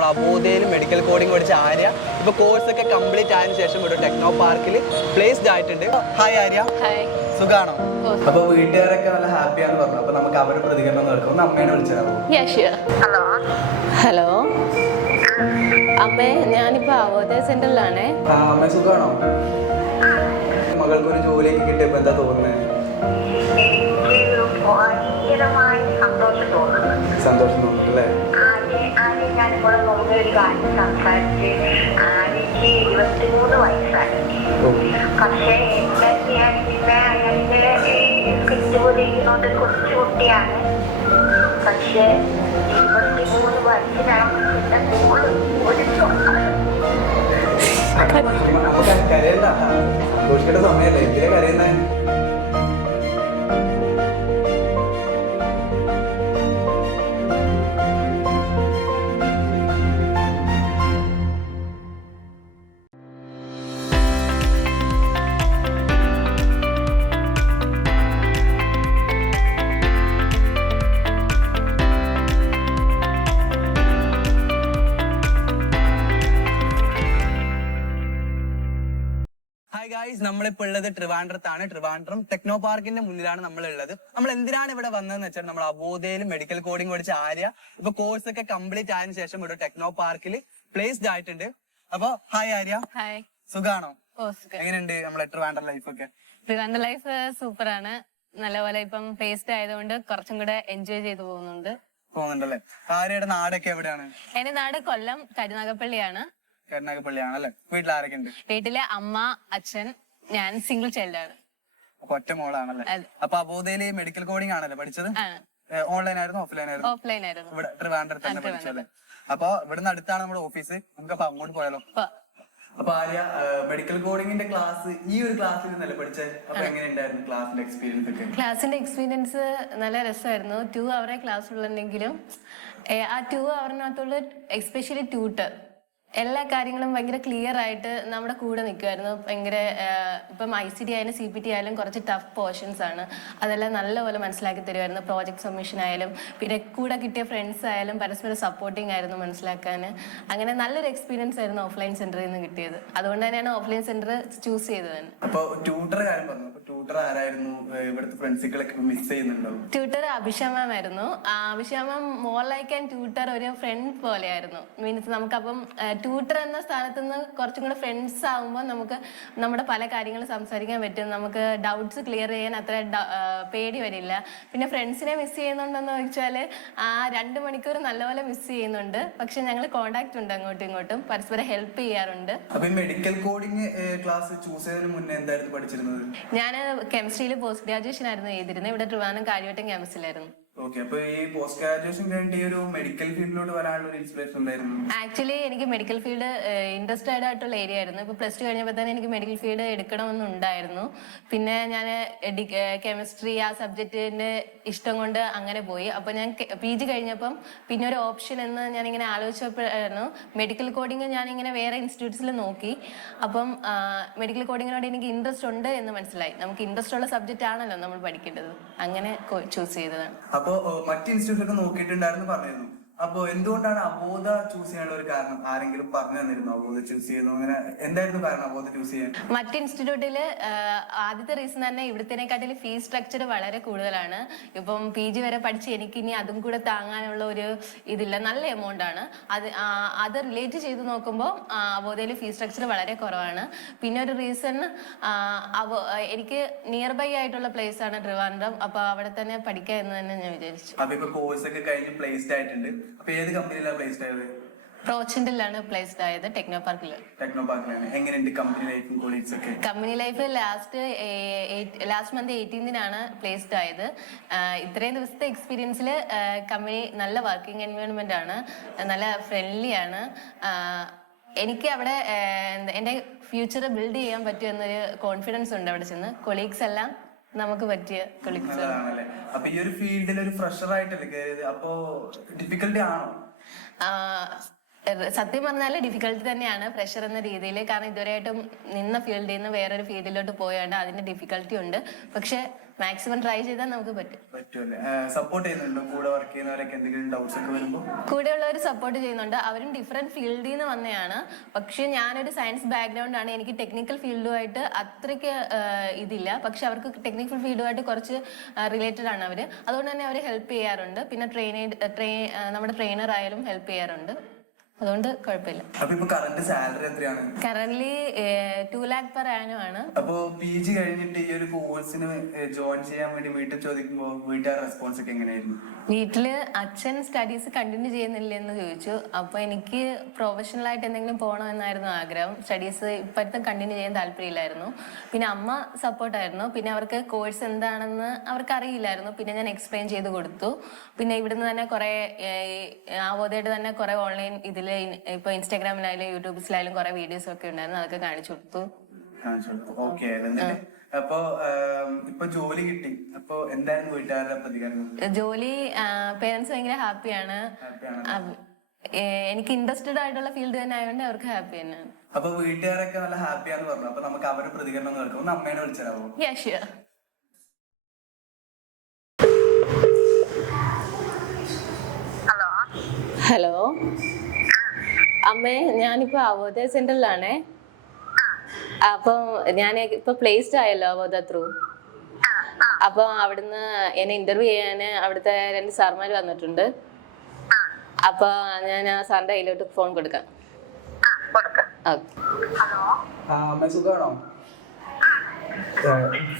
നമ്മൾ അബോധയിൽ medical coding പഠിച്ച ആര്യ. ഇപ്പൊ കോഴ്സ് ഒക്കെ കംപ്ലീറ്റ് ആയതിനു ശേഷം ഒരു ടെക്നോ പാർക്കിൽ പ്ലേസ്ഡ് ആയിട്ടുണ്ട്. ഹായ് ആര്യ. സുഖാണോ. അപ്പൊ വീട്ടുകാരൊക്കെ നല്ല ഹാപ്പിയാന്ന് പറഞ്ഞു. അപ്പൊ നമുക്ക് അവരുടെ പ്രതികരണം ഒന്ന് അമ്മേനെ വിളിച്ചാലോ? ഹലോ ഹലോ അമ്മേ ഞാനിപ്പോ അവോദയ സെന്ററിലാണേ അമ്മ സുഖാണോ? മകൾക്ക് ഒരു ജോലിയൊക്കെ കിട്ടിയപ്പോ എന്താ തോന്നുന്നത് സന്തോഷം തോന്നുന്നു. സന്തോഷം തോന്നുന്നു അല്ലേ? ഇവിടെ മുമ്പ് ഒരു കാര്യം സംസാരിച്ച് എനിക്ക് ഇരുപത്തിമൂന്ന് വയസ്സായി. പക്ഷേ എന്റെ ഞാൻ പിന്നെ എന്റെ കിറ്റുപോലെ ചെയ്യുന്നത് കൊച്ചു കുട്ടിയാണ്. പക്ഷേ ഇരുപത്തിമൂന്ന് വയസ്സിലാണ് മോൾ ഒരു നമുക്ക് കരയണ്ട സന്തോഷിക്കേണ്ട സമയല്ലേ? എന്തിനാ കരയുന്നേ? ഹായ് ഗായ്സ് നമ്മളിപ്പോ ഉള്ളത് ട്രിവാൻഡ്രത്താണ്. ട്രിവാൻഡ്രം ടെക്നോ പാർക്കിന്റെ മുന്നിലാണ് നമ്മൾ ഉള്ളത് നമ്മൾ എന്തിനാണ് ഇവിടെ വന്നതെന്ന് വെച്ചാൽ നമ്മൾ അബോധയിൽ മെഡിക്കൽ കോഡിംഗ് പഠിച്ച ആര്യ. ഇപ്പൊ കോഴ്സ് ഒക്കെ കംപ്ലീറ്റ് ആയതിനു ശേഷം ഇവിടെ ടെക്നോ പാർക്കിൽ പ്ലേസ്ഡ് ആയിട്ടുണ്ട്. അപ്പൊ ഹായ് ആര്യ. ഹായ് സുഖാണോ? എങ്ങനെയുണ്ട് നമ്മളെ ട്രിവാൻഡ്രം ലൈഫ് ഒക്കെ? ട്രിവാൻഡ്ര ലൈഫ് സൂപ്പർ ആണ് നല്ലപോലെ ഇപ്പം പ്ലേസ്ഡ് ആയതുകൊണ്ട് കുറച്ചും കൂടെ എൻജോയ് ചെയ്തു പോകുന്നുണ്ട്. പോകുന്നുണ്ടല്ലേ? ആര്യയുടെ നാടൊക്കെ എവിടെയാണ്? എന്റെ നാട് കൊല്ലം കരുനാഗപ്പള്ളിയാണ്. കരുനാഗപ്പള്ളിയാണല്ലേ? വീട്ടിൽ ആരൊക്കെ ഉണ്ട് വീട്ടിലെ അമ്മ അച്ഛൻ ഞാൻ സിംഗിൾ ചൈൽഡാണ് അപ്പൊ ഒറ്റ മോളാണല്ലേ? അതെ. അപ്പൊ അബോധയിൽ മെഡിക്കൽ കോഡിംഗ് ആണല്ലേ പഠിച്ചത്? ആണ് ഓൺലൈൻ ആയിരുന്നു ഓഫ്ലൈൻ ആയിരുന്നു? ഓഫ്ലൈൻ ആയിരുന്നു. ഇവിടെ ട്രിവാൻഡ്രത്ത് തന്നെ പഠിച്ചല്ലേ അപ്പൊ ഇവിടുന്ന് അടുത്താണ് നമ്മുടെ ഓഫീസ് നമുക്ക് അപ്പൊ അങ്ങോട്ട് പോയാലോ? അപ്പൊ അപ്പൊ ആര്യ മെഡിക്കൽ കോഡിംഗിന്റെ ക്ലാസ് ഈ ഒരു ക്ലാസ്സിൽ നിന്നല്ലേ പഠിച്ചത് അപ്പൊ എങ്ങനെയുണ്ടായിരുന്നു ക്ലാസ്സിന്റെ എക്സ്പീരിയൻസ് ഒക്കെ? ക്ലാസിന്റെ എക്സ്പീരിയൻസ് നല്ല രസമായിരുന്നു. ടു അവറെ ക്ലാസ് ഉള്ളെങ്കിലും ആ ടു അവറിനകത്തുള്ള എക്സ്പെഷ്യലി ട്യൂട്ടർ എല്ലാ കാര്യങ്ങളും ഭയങ്കര ക്ലിയർ ആയിട്ട് നമ്മുടെ കൂടെ നിൽക്കുമായിരുന്നു ഭയങ്കര ഇപ്പം ഐ സി ഡി ആയാലും സി പി ടി ആയാലും കുറച്ച് ടഫ് പോർഷൻസ് ആണ്. അതെല്ലാം നല്ലപോലെ മനസ്സിലാക്കി തരുമായിരുന്നു പ്രോജക്ട് സബ്മിഷൻ ആയാലും പിന്നെ കൂടെ കിട്ടിയ ഫ്രണ്ട്സ് ആയാലും പരസ്പരം സപ്പോർട്ടിങ് ആയിരുന്നു മനസ്സിലാക്കാൻ. അങ്ങനെ നല്ലൊരു എക്സ്പീരിയൻസ് ആയിരുന്നു ഓഫ്ലൈൻ സെന്ററിൽ നിന്ന് കിട്ടിയത്. അതുകൊണ്ട് തന്നെയാണ് ഓഫ്ലൈൻ സെന്റർ ചൂസ് ചെയ്തത് തന്നെ. അപ്പൊ ട്യൂട്ടർ കാര്യം പറഞ്ഞു. ട്യൂട്ടർ ആരായിരുന്നു? ഏഹ് ഇവിടുത്തെ ഫ്രണ്ട്സുകളൊക്കെ മിസ് ചെയ്യുന്നുണ്ടോ? ട്യൂട്ടർ അഭിഷ മാം ആയിരുന്നു. Abhisha ma'am more like and tutor ഒരു ഫ്രണ്ട് പോലെയായിരുന്നു. മീൻസ് നമുക്കപ്പം ട്യൂട്ടർ എന്ന സ്ഥാനത്ത് നിന്ന് കുറച്ചും കൂടെ ഫ്രണ്ട്സ് ആകുമ്പോൾ നമുക്ക് നമ്മുടെ പല കാര്യങ്ങളും സംസാരിക്കാൻ പറ്റും. നമുക്ക് ഡൗട്ട്സ് ക്ലിയർ ചെയ്യാൻ അത്ര പേടി വരില്ല. പിന്നെ ഫ്രണ്ട്സിനെ മിസ് ചെയ്യുന്നുണ്ടെന്ന് ചോദിച്ചാൽ ആ രണ്ട് മണിക്കൂർ നല്ലപോലെ മിസ് ചെയ്യുന്നുണ്ട്. പക്ഷെ ഞങ്ങൾ കോണ്ടാക്ട് ഉണ്ട് അങ്ങോട്ടും ഇങ്ങോട്ടും. പരസ്പരം ഹെൽപ്പ് ചെയ്യാറുണ്ട്. അപ്പൊ മെഡിക്കൽ കോഡിംഗ് ക്ലാസ് ചൂസ് ചെയ്തതിന് മുന്നേ എന്തായിരുന്നു പഠിച്ചിരുന്നത്? ഞാൻ കെമിസ്ട്രിയിൽ പോസ്റ്റ് ഗ്രാജുവേഷൻ ആയിരുന്നു ചെയ്തിരുന്നത് ഇവിടെ ട്രിവാനം കാര്യവട്ടം ക്യാമ്പസിലായിരുന്നു ഓക്കെ അപ്പൊ ഈ പോസ്റ്റ് ഗ്രാജുവേഷൻ കഴിഞ്ഞിട്ട് ഈ ഒരു മെഡിക്കൽ ഫീൽഡിലോട്ട് വരാനുള്ള ഒരു ഇൻസ്പിറേഷൻ ഉണ്ടായിരുന്നു ആക്ച്വലി എനിക്ക് മെഡിക്കൽ ഫീൽഡ് ഇൻട്രസ്റ്റഡ് ആയിട്ടുള്ള ഏരിയ ആയിരുന്നു. ഇപ്പൊ പ്ലസ് ടു കഴിഞ്ഞപ്പോൾ തന്നെ എനിക്ക് മെഡിക്കൽ ഫീൽഡ് എടുക്കണമെന്നുണ്ടായിരുന്നു. പിന്നെ ഞാൻ കെമിസ്ട്രി ആ സബ്ജക്റ്റിന്റെ ഇഷ്ടം കൊണ്ട് അങ്ങനെ പോയി. അപ്പൊ ഞാൻ പി ജി കഴിഞ്ഞപ്പം പിന്നെ ഒരു ഓപ്ഷൻ എന്ന് ഞാൻ ഇങ്ങനെ ആലോചിച്ചപ്പോഴായിരുന്നു. മെഡിക്കൽ കോഡിങ് ഞാൻ ഇങ്ങനെ വേറെ ഇൻസ്റ്റിറ്റ്യൂട്ട്സിൽ നോക്കി. അപ്പം മെഡിക്കൽ കോഡിങ്ങിനോട് എനിക്ക് ഇൻട്രസ്റ്റ് ഉണ്ട് എന്ന് മനസ്സിലായി. നമുക്ക് ഇൻട്രസ്റ്റ് ഉള്ള സബ്ജക്റ്റ് ആണല്ലോ നമ്മൾ പഠിക്കേണ്ടത്. അങ്ങനെ ചൂസ് ചെയ്തതാണ്. അപ്പൊ മറ്റു ഒക്കെ നോക്കിയിട്ടുണ്ടായിരുന്നു പറഞ്ഞിരുന്നു. അപ്പൊ എന്തുകൊണ്ടാണ് അബോധ ചൂസ് ചെയ്യാനുള്ള ഒരു കാരണം? ആരെങ്കിലും പറഞ്ഞു തന്നിരുന്നു അബോധ ചൂസ് ചെയ്യുന്നു? അങ്ങനെ എന്തായിരുന്നു കാരണം അബോധ ചൂസ് ചെയ്യാൻ? മറ്റ് ഇൻസ്റ്റിറ്റ്യൂട്ടിൽ ആദ്യത്തെ റീസൺ തന്നെ ഇവിടുത്തേക്കാട്ടിൽ ഫീസ് സ്ട്രക്ചർ വളരെ കൂടുതലാണ്. ഇപ്പം പി ജി വരെ പഠിച്ച് എനിക്ക് ഇനി അതും കൂടെ താങ്ങാനുള്ള ഒരു ഇതില്ല നല്ല എമൗണ്ട് ആണ്. അത് അത് റിലേറ്റ് ചെയ്ത് നോക്കുമ്പോൾ അബോധയിൽ ഫീസ് സ്ട്രക്ചർ വളരെ കുറവാണ്. പിന്നെ ഒരു റീസൺ എനിക്ക് നിയർ ബൈ ആയിട്ടുള്ള പ്ലേസ് ആണ് ട്രിവാൻഡ്രം അപ്പൊ അവിടെ തന്നെ പഠിക്കാം എന്ന് തന്നെ ഞാൻ വിചാരിച്ചു. അപ്പൊ കോഴ്സ് ഒക്കെ കഴിഞ്ഞ് പ്ലേസ്ഡ് ആയിട്ടുണ്ട്. അപ്പൊ ഏത് കമ്പനിയിലാണ് പ്ലേസ്ഡ് ആയത്? പ്രോച്ചൻഡിലാണ് പ്ലേസ്ഡ് ആയത് ടെക്നോ പാർക്കിൽ ടെക്നോ പാർക്കിലാണ്. എങ്ങനെയുണ്ട് കമ്പനി ലൈഫും കോളേജ് ഒക്കെ? Company life last last month എയ്റ്റീൻതിനാണ് placed ആയത്. ഇത്രയും ദിവസത്തെ എക്സ്പീരിയൻസിൽ കമ്പനി നല്ല വർക്കിംഗ് എൻവയോൺമെന്റ് ആണ് നല്ല ഫ്രണ്ട്ലി ആണ്. എനിക്ക് അവിടെ എന്റെ ഫ്യൂച്ചർ ബിൽഡ് ചെയ്യാൻ പറ്റുമെന്നൊരു കോൺഫിഡൻസ് ഉണ്ട് അവിടെ ചെന്ന്. കൊളീഗ്സ് എല്ലാം നമുക്ക് പറ്റിയ നല്ലതാണല്ലേ അപ്പൊ ഈ ഒരു ഫീൽഡിൽ ഒരു ഫ്രഷർ ആയിട്ടല്ലേ കയറിയത് അപ്പോ ഡിഫിക്കൽട്ടി ആണോ? സത്യം പറഞ്ഞാൽ ഡിഫിക്കൽട്ടി തന്നെയാണ് പ്രഷർ എന്ന രീതിയിൽ കാരണം ഇതുവരെയായിട്ടും നിന്ന ഫീൽഡിൽ നിന്ന് വേറൊരു ഫീൽഡിലോട്ട് പോയാണ്ട് അതിന്റെ ഡിഫിക്കൽട്ടി ഉണ്ട്. പക്ഷെ മാക്സിമം ട്രൈ ചെയ്താൽ നമുക്ക് പറ്റും. സപ്പോർട്ട് ചെയ്യുന്നുണ്ടോ? കൂടെ വർക്ക് ചെയ്യുന്നവരൊക്കെ എന്തെങ്കിലും ഡൗട്ട്സ് ഒക്കെ വരുമ്പോൾ കൂടെയുള്ളവർ സപ്പോർട്ട് ചെയ്യുന്നുണ്ട്. അവരും ഡിഫറെന്റ് ഫീൽഡിൽ നിന്ന് വന്നതാണ് പക്ഷെ ഞാനൊരു സയൻസ് ബാക്ക്ഗ്രൗണ്ട് ആണ്. എനിക്ക് ടെക്നിക്കൽ ഫീൽഡുമായിട്ട് അത്രയ്ക്ക് ഇതില്ല. പക്ഷെ അവർക്ക് ടെക്നിക്കൽ ഫീൽഡുമായിട്ട് കുറച്ച് റിലേറ്റഡ് ആണ് അവർ. അതുകൊണ്ട് തന്നെ അവർ ഹെൽപ്പ് ചെയ്യാറുണ്ട്. പിന്നെ ട്രെയിനേഡ് ട്രെയിൻ നമ്മുടെ ട്രെയിനർ ആയാലും ഹെൽപ്പ് ചെയ്യാറുണ്ട്. അതുകൊണ്ട് കുഴപ്പമില്ല. അപ്പൊ ഇപ്പൊ കറന്റ് സാലറി എത്രയാണ്? Current two lakh per annum ആണ്. അപ്പോ പി ജി കഴിഞ്ഞിട്ട് ഈ ഒരു കോഴ്സിന് ജോയിൻ ചെയ്യാൻ വേണ്ടി വീട്ടിൽ ചോദിക്കുമ്പോൾ വീട്ടുകാരുടെ റെസ്പോൺസ് ഒക്കെ എങ്ങനെയായിരുന്നു? വീട്ടിൽ അച്ഛൻ സ്റ്റഡീസ് കണ്ടിന്യൂ ചെയ്യുന്നില്ല എന്ന് ചോദിച്ചു. അപ്പൊ എനിക്ക് പ്രൊഫഷണൽ ആയിട്ട് എന്തെങ്കിലും പോകണമെന്നായിരുന്നു ആഗ്രഹം. സ്റ്റഡീസ് ഇപ്പോഴത്തെ കണ്ടിന്യൂ ചെയ്യാൻ താല്പര്യമില്ലായിരുന്നു. പിന്നെ അമ്മ സപ്പോർട്ടായിരുന്നു പിന്നെ അവർക്ക് കോഴ്സ് എന്താണെന്ന് അവർക്ക് അറിയില്ലായിരുന്നു പിന്നെ ഞാൻ എക്സ്പ്ലെയിൻ ചെയ്ത് കൊടുത്തു. പിന്നെ ഇവിടുന്ന് തന്നെ കുറെ ആവോദയായിട്ട് തന്നെ കുറെ ഓൺലൈൻ ഇതിൽ ഇപ്പൊ ഇൻസ്റ്റാഗ്രാമിലായാലും യൂട്യൂബിലായാലും കുറെ വീഡിയോസ് ഒക്കെ ഉണ്ടായിരുന്നു അതൊക്കെ കാണിച്ചു കൊടുത്തു. ഓക്കെ എന്നിട്ട് അപ്പൊ ഇപ്പൊ ജോലി കിട്ടി. അപ്പൊ എന്തായിരുന്നു വീട്ടുകാരുടെ പ്രതികരണം? ജോലി പേരൻസ് ഭയങ്കര ഹാപ്പിയാണ്. എനിക്ക് ഇൻട്രസ്റ്റഡ് ആയിട്ടുള്ള ഫീൽഡ് തന്നെ ആയതുകൊണ്ട് അവർക്ക് ഹാപ്പി തന്നെയാണ് അപ്പൊ വീട്ടുകാരൊക്കെ നല്ല ഹാപ്പിയാന്ന് പറഞ്ഞു. അപ്പൊ നമുക്ക് അവരുടെ പ്രതികരണം കേൾക്കുമ്പോൾ അമ്മേനെ വിളിച്ചാലോ? യാ ഹലോ അമ്മേ ഞാനിപ്പോ അവോദയ സെന്ററിലാണേ. അപ്പം ഞാൻ ഇപ്പൊ പ്ലേസ്ഡ് ആയല്ലോ അവോദ ത്രൂ അപ്പൊ അവിടുന്ന് എന്നെ ഇന്റർവ്യൂ ചെയ്യാൻ അവിടുത്തെ രണ്ട് സാർമാർ വന്നിട്ടുണ്ട്. അപ്പൊ ഞാൻ ആ സാറിന്റെ കയ്യിലോട്ട് ഫോൺ കൊടുക്കാം. ആ കൊടുക്ക. ഹലോ അമ്മ സുഖാണോ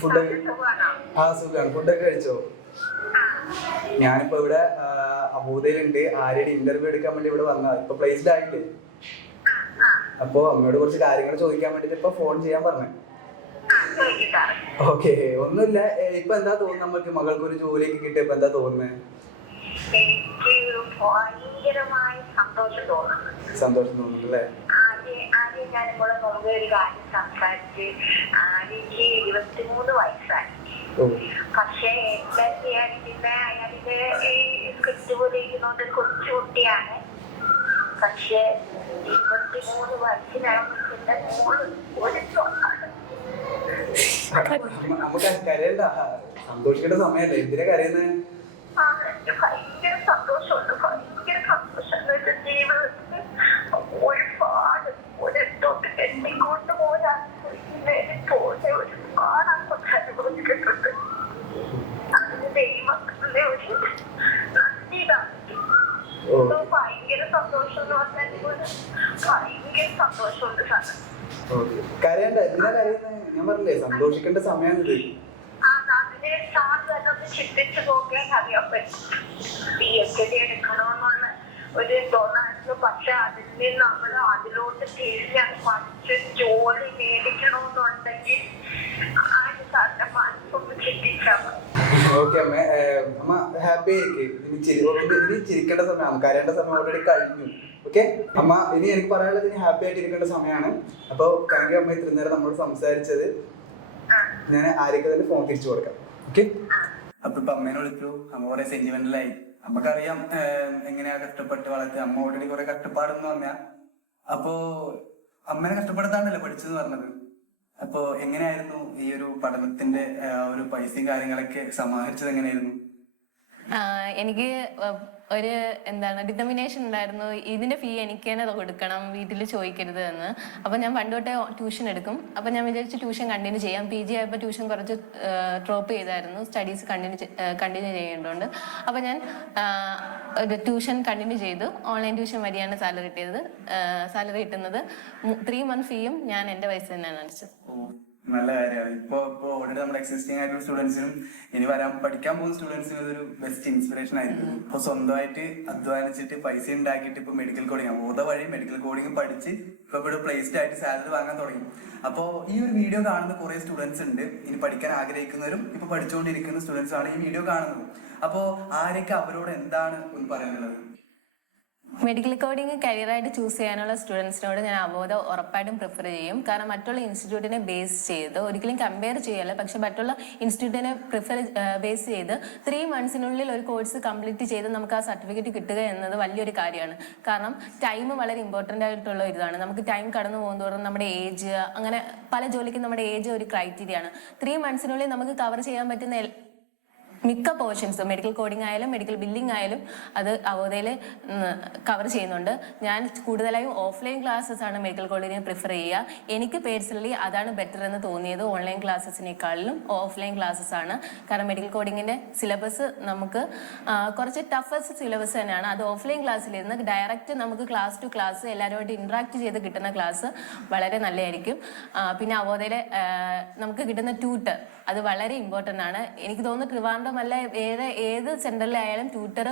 ഫുഡ് ആ സുഖാണ് ഫുഡൊക്കെ കഴിച്ചോ? ഞാനിപ്പോ ഇവിടെ അബൂദയിലുണ്ട്. ആരുടെ ഇന്റർവ്യൂ എടുക്കാൻ വേണ്ടി ഇവിടെ വന്നതാ. ഇപ്പൊ പ്ലേസ്ഡ് ആയില്ലേ? അപ്പോ അമ്മയോട് കുറച്ച് കാര്യങ്ങൾ ചോദിക്കാൻ വേണ്ടിട്ട് ഇപ്പൊ ഫോൺ ചെയ്യാൻ പറഞ്ഞു. ഓക്കെ ഒന്നുമില്ല. ഇപ്പൊ എന്താ തോന്നുന്നത് നമുക്ക് മകൾക്ക് ഒരു ജോലിയൊക്കെ കിട്ടിയ എന്താ തോന്നുന്നത് സന്തോഷം തോന്നുന്നു അല്ലേ ഞാൻ ഒരു കാര്യം സംസാരിച്ച് ആദ്യക്ക് ഇരുപത്തിമൂന്ന് വയസ്സായി ഓ പക്ഷേ എന്താ ചെയ്യാതിരുന്ന അയാളുടെ ഈ സ്ക്രിപ്റ്റ് പോലെ ഇരിക്കുന്നോണ്ട് ഒരു കൊച്ചുകുട്ടിയാണ് പക്ഷെ ഇരുപത്തിമൂന്ന് വയസ്സിനാകുമ്പോൾ മോൾ ഒരു നമുക്ക് കരയണ്ട. സന്തോഷിക്കേണ്ട സമയല്ലേ എന്തിനാ കരയുന്നത് ആ, എനിക്ക് ഭയങ്കര സന്തോഷമുണ്ട് ഭയങ്കര സന്തോഷം എന്ന് വെച്ചാൽ ജീവിതത്തിൽ ഒരുപാട് ഒരിടത്തോട്ട് എണ്ണിക്കൊണ്ട് പോയാൽ പോലെ ഒരുപാട് അങ്ങോട്ട് അനുഭവിച്ചിട്ടുണ്ട് അതിന് ദൈവത്തിന്റെ ഒരു നന്ദി കാണിക്കും ഓ ഇപ്പൊ ഭയങ്കര സന്തോഷം എന്ന് പറഞ്ഞാൽ ഇതുപോലെ ഭയങ്കര കരയണ്ട എന്തിനാ കരയുന്നത് ഞാൻ പറഞ്ഞില്ലേ സന്തോഷിക്കേണ്ട സമയമാണിത് അതിനെ സാർ തന്നെ ഒന്ന് ചിന്തിച്ചു നോക്കിയാൽ അറിയാൻ പറ്റും പി എച്ച് ഡി എടുക്കണമെന്നുള്ള ഒരു തോന്നായിരുന്നു പക്ഷെ അതിൽ നിന്ന് നമ്മൾ അതിലോട്ട് തിരിഞ്ഞാൽ പഠിച്ച് ജോലി മേടിക്കണമെന്നുണ്ടെങ്കിൽ ആര് സാറിന്റെ മനസ്സൊന്ന് ചിന്തിച്ചാൽ മതി. ഓക്കെ അമ്മ ഏഹ്, അമ്മ ഹാപ്പി ആയിരിക്കും ഇനി ചിരി ഇനി ചിരിക്കേണ്ട സമയമാണ് കരയേണ്ട സമയം ഓൾറെഡി കഴിഞ്ഞു. ഓക്കെ അമ്മ ഇനി എനിക്ക് പറയാനുള്ളത് ഇനി ഹാപ്പി ആയിട്ട് ഇരിക്കേണ്ട സമയമാണ്. അപ്പൊ താങ്ക് യു അമ്മ ഇത്രയും നേരം നമ്മൾ സംസാരിച്ചത്. ഞാൻ ആരൊക്കെ തന്നെ ഫോൺ തിരിച്ചു കൊടുക്കാം. ഓക്കെ അപ്പൊ ഇപ്പൊ അമ്മേനെ വിളിച്ചു. അമ്മ കുറെ സെന്റിമെന്റലായി നമുക്കറിയാം ഏഹ്, എങ്ങനെയാ കഷ്ടപ്പെട്ട് വളർത്തി അമ്മ ഓൾറെഡി കുറെ കഷ്ടപ്പാടെന്ന് പറഞ്ഞാ. അപ്പോ അമ്മേനെ കഷ്ടപ്പെടുത്താണ്ടല്ലേ പഠിച്ചെന്ന് പറഞ്ഞത്? അപ്പോ എങ്ങനെയായിരുന്നു ഈ ഒരു പഠനത്തിന്റെ ഒരു പൈസയും കാര്യങ്ങളൊക്കെ സമാഹരിച്ചത് എങ്ങനെയായിരുന്നു? എനിക്ക് ഒരു എന്താണ് ഡിറ്റർമിനേഷൻ ഉണ്ടായിരുന്നു ഇതിന്റെ ഫീ എനിക്ക് തന്നെ കൊടുക്കണം വീട്ടിൽ ചോദിക്കരുത് എന്ന്. അപ്പൊ ഞാൻ പണ്ട് തൊട്ടേ ട്യൂഷൻ എടുക്കും. അപ്പൊ ഞാൻ വിചാരിച്ചു ട്യൂഷൻ കണ്ടിന്യൂ ചെയ്യാം. പി ജി ആയപ്പോൾ ട്യൂഷൻ കുറച്ച് ഡ്രോപ്പ് ചെയ്തായിരുന്നു. സ്റ്റഡീസ് കണ്ടിന്യൂ കണ്ടിന്യൂ ചെയ്യേണ്ടതുണ്ട്. അപ്പൊ ഞാൻ ട്യൂഷൻ കണ്ടിന്യൂ ചെയ്തു. ഓൺലൈൻ ട്യൂഷൻ വഴിയാണ് സാലറി കിട്ടിയത്. സാലറി കിട്ടുന്നത്. ത്രീ മന്ത് ഫീയും ഞാൻ എന്റെ പൈസ തന്നെയാണ് അടിച്ചത്. നല്ല കാര്യമാണ്. ഇപ്പൊ ഇപ്പൊ ഓൾറെഡി നമ്മുടെ എക്സിസ്റ്റിംഗ് ആയിട്ടുള്ള സ്റ്റുഡൻസിനും ഇനി വരാൻ പഠിക്കാൻ പോകുന്ന സ്റ്റുഡൻസിനും ഇതൊരു ബെസ്റ്റ് ഇൻസ്പിറേഷൻ ആയിരിക്കും. ഇപ്പൊ സ്വന്തമായിട്ട് അധ്വാനിച്ചിട്ട് പൈസ ഉണ്ടാക്കിയിട്ട് ഇപ്പൊ മെഡിക്കൽ കോഡിങ് ഓത വഴി മെഡിക്കൽ കോഡിങ് പഠിച്ച് ഇപ്പൊ ഇവിടെ പ്ലേസ്ഡ് ആയിട്ട് സാലറി വാങ്ങാൻ തുടങ്ങി. അപ്പോ ഈ ഒരു വീഡിയോ കാണുന്ന കുറെ സ്റ്റുഡൻസ് ഉണ്ട്. ഇനി പഠിക്കാൻ ആഗ്രഹിക്കുന്നവരും ഇപ്പൊ പഠിച്ചുകൊണ്ടിരിക്കുന്ന സ്റ്റുഡൻസ് ആണ് ഈ വീഡിയോ കാണുന്നത്. അപ്പോ ആരൊക്കെ അവരോട് എന്താണ് ഒന്ന് പറയാനുള്ളത്? മെഡിക്കൽ കോഡിംഗ് കരിയറായിട്ട് ചൂസ് ചെയ്യാനുള്ള സ്റ്റുഡൻസിനോട് ഞാൻ അവബോധം ഉറപ്പായിട്ടും പ്രിഫർ ചെയ്യും. കാരണം മറ്റുള്ള ഇൻസ്റ്റിറ്റ്യൂട്ടിനെ ബേസ് ചെയ്ത് ഒരിക്കലും കമ്പയർ ചെയ്യല്ല. പക്ഷെ മറ്റുള്ള ഇൻസ്റ്റിറ്റ്യൂട്ടിനെ പ്രിഫർ ബേസ് ചെയ്ത് ത്രീ മന്ത്സിനുള്ളിൽ ഒരു കോഴ്സ് കംപ്ലീറ്റ് ചെയ്ത് നമുക്ക് ആ സർട്ടിഫിക്കറ്റ് കിട്ടുക എന്നത് വലിയൊരു കാര്യമാണ്. കാരണം ടൈം വളരെ ഇമ്പോർട്ടന്റ് ആയിട്ടുള്ള ഒരു ഇതാണ് നമുക്ക് ടൈം കടന്നു പോകുന്നതോറും നമ്മുടെ ഏജ് അങ്ങനെ പല ജോലിക്കും നമ്മുടെ ഏജ് ഒരു ക്രൈറ്റീരിയ ആണ്. ത്രീ മന്ത്സിനുള്ളിൽ നമുക്ക് കവർ ചെയ്യാൻ പറ്റുന്ന മിക്ക പോർഷൻസും മെഡിക്കൽ കോഡിംഗ് ആയാലും മെഡിക്കൽ ബില്ലിംഗ് ആയാലും അത് അവോധയിൽ കവർ ചെയ്യുന്നുണ്ട്. ഞാൻ കൂടുതലായും ഓഫ്ലൈൻ ക്ലാസ്സസ് ആണ് മെഡിക്കൽ കോഡിങ്ങിന് പ്രിഫർ ചെയ്യുക. എനിക്ക് പേഴ്സണലി അതാണ് ബെറ്റർ എന്ന് തോന്നിയത് ഓൺലൈൻ ക്ലാസ്സസിനേക്കാളിലും ഓഫ്ലൈൻ ക്ലാസ്സസ് ആണ്. കാരണം മെഡിക്കൽ കോഡിങ്ങിന്റെ സിലബസ് നമുക്ക് കുറച്ച് ടഫസ്റ്റ് സിലബസ് തന്നെയാണ്. അത് ഓഫ്ലൈൻ ക്ലാസ്സിലിരുന്ന് ഡയറക്റ്റ് നമുക്ക് ക്ലാസ് ടു ക്ലാസ് എല്ലാവരുമായിട്ട് ഇന്ററാക്ട് ചെയ്ത് കിട്ടുന്ന ക്ലാസ് വളരെ നല്ലതായിരിക്കും. പിന്നെ അവോധയിലെ നമുക്ക് കിട്ടുന്ന ട്യൂട്ടർ അത് വളരെ ഇമ്പോർട്ടന്റ് ആണ്. എനിക്ക് തോന്നുന്നു ട്രിവാൻഡ്രം അല്ല ഏത് ഏത് സെന്ററിലായാലും ട്യൂട്ടർ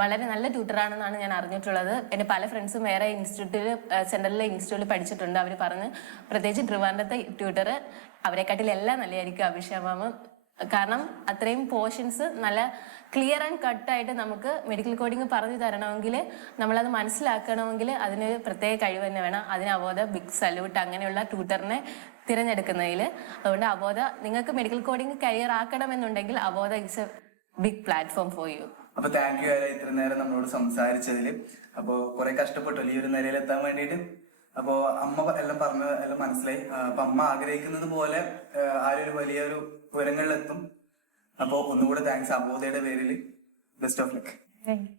വളരെ നല്ല ട്യൂട്ടറാണെന്നാണ് ഞാൻ അറിഞ്ഞിട്ടുള്ളത്. എന്റെ പല ഫ്രണ്ട്സും വേറെ ഇൻസ്റ്റിറ്റ്യൂട്ടിൽ സെന്ററിലെ ഇൻസ്റ്റിറ്റ്യൂട്ടിൽ പഠിച്ചിട്ടുണ്ട്. അവർ പറഞ്ഞ് പ്രത്യേകിച്ച് ട്രിവാൻഡത്തെ ട്യൂട്ടർ അവരെക്കാട്ടിൽ എല്ലാം നല്ലതായിരിക്കും അഭിഷേക് കാരണം അത്രയും പോർഷൻസ് നല്ല ക്ലിയർ ആൻഡ് കട്ടായിട്ട് നമുക്ക് മെഡിക്കൽ കോഡിങ് പറഞ്ഞു തരണമെങ്കിൽ നമ്മളത് മനസ്സിലാക്കണമെങ്കിൽ അതിനൊരു പ്രത്യേക കഴിവ് തന്നെ വേണം. അതിന് അവോധ ബിഗ് സല്യൂട്ട് അങ്ങനെയുള്ള ട്യൂട്ടറിനെ തിരഞ്ഞെടുക്കുന്നതിൽ അതുകൊണ്ട് അബോധ നിങ്ങൾക്ക് മെഡിക്കൽ കോഡിങ് കരിയർ ആക്കണം എന്നുണ്ടെങ്കിൽ Avodha it's a big platform for you അപ്പൊ താങ്ക് യു ആരാ ഇത്ര നേരം നമ്മളോട് സംസാരിച്ചതിൽ അപ്പൊ കുറെ കഷ്ടപ്പെട്ടു ഈ ഒരു നിലയിൽ എത്താൻ വേണ്ടിയിട്ട്? അപ്പോ അമ്മ എല്ലാം പറഞ്ഞ എല്ലാം മനസ്സിലായി. അപ്പൊ അമ്മ ആഗ്രഹിക്കുന്നത് പോലെ ആ, ആ ഒരു വലിയൊരു ഉയരങ്ങളിലെത്തും. അപ്പോ ഒന്നുകൂടെ താങ്ക്സ് അബോധയുടെ പേരിൽ best of luck thank you